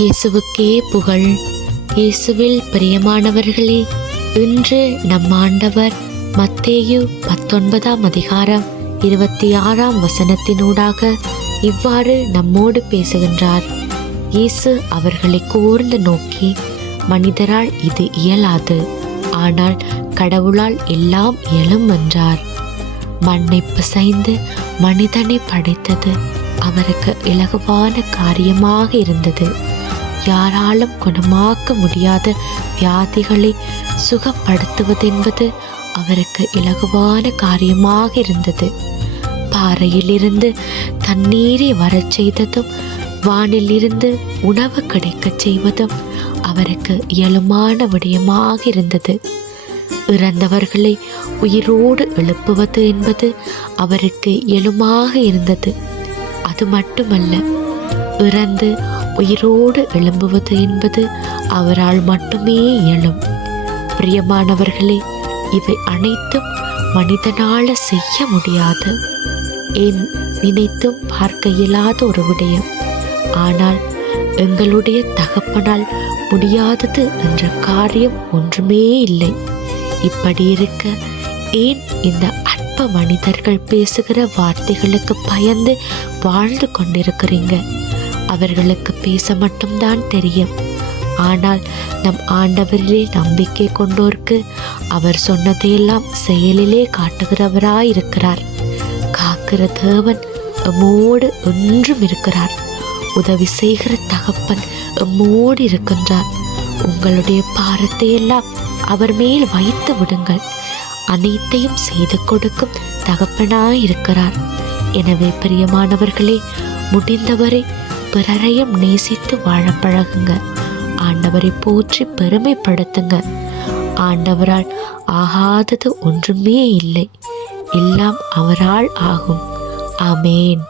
இயேசுவுக்கே புகழ். இயேசுவில் பிரியமானவர்களே இன்று நம் ஆண்டவர் மத்தேயு பத்தொன்பதாம் அதிகாரம் இருபத்தி ஆறாம் வசனத்தினூடாக இவ்வாறு நம்மோடு பேசுகின்றார். இயேசு அவர்களை கூர்ந்து நோக்கி மனிதரால் இது இயலாது. ஆனால் கடவுளால் எல்லாம் இயலும் என்றார். மண்ணை பிசைந்து மனிதனை படைத்தது அவருக்கு இலகுவான காரியமாக இருந்தது. யாராலும் குணமாக்க முடியாத வியாதிகளை சுகப்படுத்துவதென்பது அவருக்கு இலகுவான காரியமாக இருந்தது. பாறையிலிருந்து தண்ணீரை வரச் செய்ததும் வானிலிருந்து உணவு கிடைக்கச் செய்வதும் அவருக்கு இயலுமான விடயமாக இருந்தது. இறந்தவர்களை உயிரோடு எழுப்புவது என்பது அவருக்கு இயலுமாக இருந்தது. அது மட்டுமல்ல இறந்து உயிரோடு எழும்புவது என்பது அவரால் மட்டுமே இயலும். பிரியமானவர்களே இவை அனைத்தும் மனிதனால செய்ய முடியாது. ஏன் நினைத்தும் பார்க்க இயலாத ஒரு விடயம். ஆனால் எங்களுடைய தகப்பனால் முடியாதது என்ற காரியம் ஒன்றுமே இல்லை. இப்படி இருக்க ஏன் இந்த அற்ப மனிதர்கள் பேசுகிற வார்த்தைகளுக்கு பயந்து வாழ்ந்து கொண்டிருக்கிறீங்க? அவர்களுக்கு பேச மட்டும்தான் தெரியும். ஆனால் நம் ஆண்டவரிலே நம்பிக்கை கொண்டோர்க்கு அவர் சொன்னதையெல்லாம் செயலிலே காட்டுகிறவராயிருக்கிறார். காக்கிற தேவன் எம்மோடு என்றும் இருக்கிறார். உதவி செய்கிற தகப்பன் எம்மோடு இருக்கின்றார். உங்களுடைய பாரத்தை எல்லாம் அவர் மேல் வைத்து விடுங்கள். அனைத்தையும் செய்து கொடுக்கும் தகப்பனாய் இருக்கிறார் எனவே பிரியமானவர்களே முடிந்தவரை பிறரையும் நேசித்து வாழ பழகுங்க. ஆண்டவரை போற்றி பெருமைப்படுத்துங்க. ஆண்டவரால் ஆகாதது ஒன்றுமே இல்லை. எல்லாம் அவரால் ஆகும். அமேன்